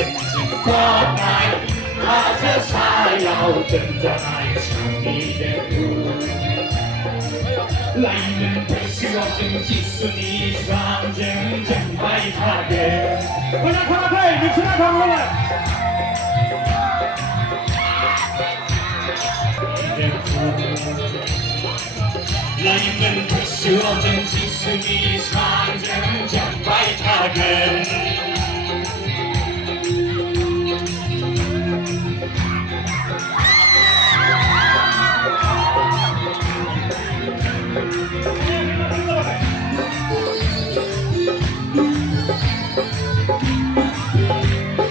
jwngfobnai hajw sayao跟着爱唱你的歌，来人陪是我真即使你上阵真白他的，我来看看，你出来看我来。来人陪是我真即使你上阵真白他的。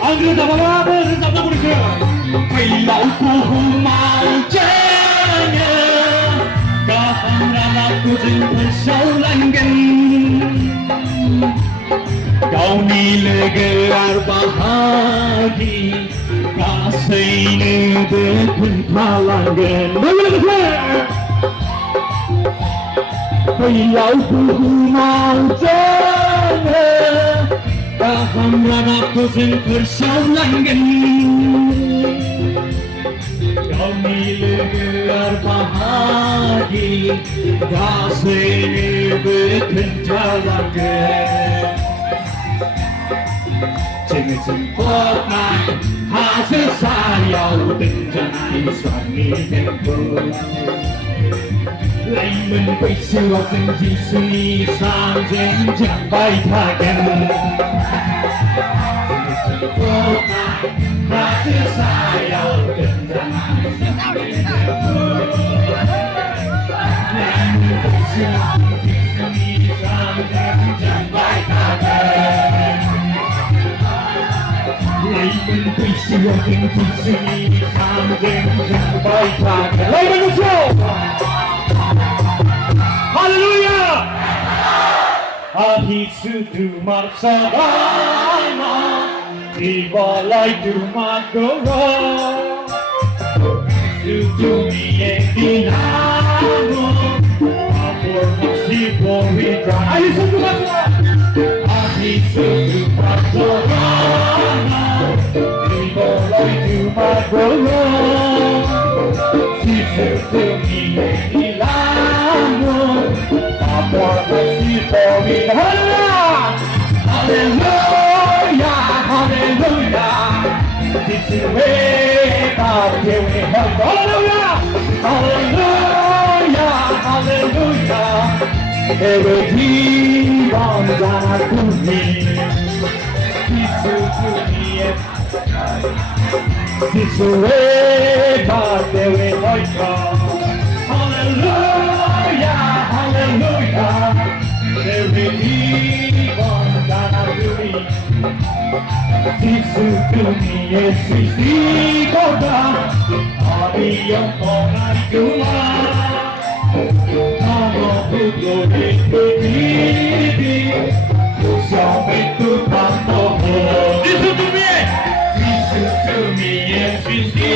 안 그러다 봐봐 너를 잡아버리세요为老虎毛针呀가함라나 꾸준한 사랑은 가오니를 그 알바하기 가세이는 그 팔랑은 너희는为老虎毛针가함라나 꾸준 persoalangan kau milik berbahagi kasih berkencalangan jwngfobnai hajw sayao跟着爱算你的歌来们会是我真即使你上阵将白他跟jwngfobnai hajw sayao跟着爱算你的歌来们会是我真即使你上阵将白他跟来们会是我真即使你上阵将白他跟来们就Haleluya! Hati sudumar selama di balai Dumagoro Sudumi Edinamo Amor masih powitra Ayo sudumar Hati sudumar selama di balai Dumagoro Sudumi Edinamo Amor masih powitra Haleluya, haleluya Disuweka dewe haleluya Haleluya, haleluya Ewe jiwan dan bumi Disuweka dewe haleluya Haleluya, haleluya Ewe jiwan dan bumi Disukuni Yesus di kota Abi yang mengenai Tuhan Nama pukul di bumi Sampai Tuhan Tuhan Disukuni Yesus di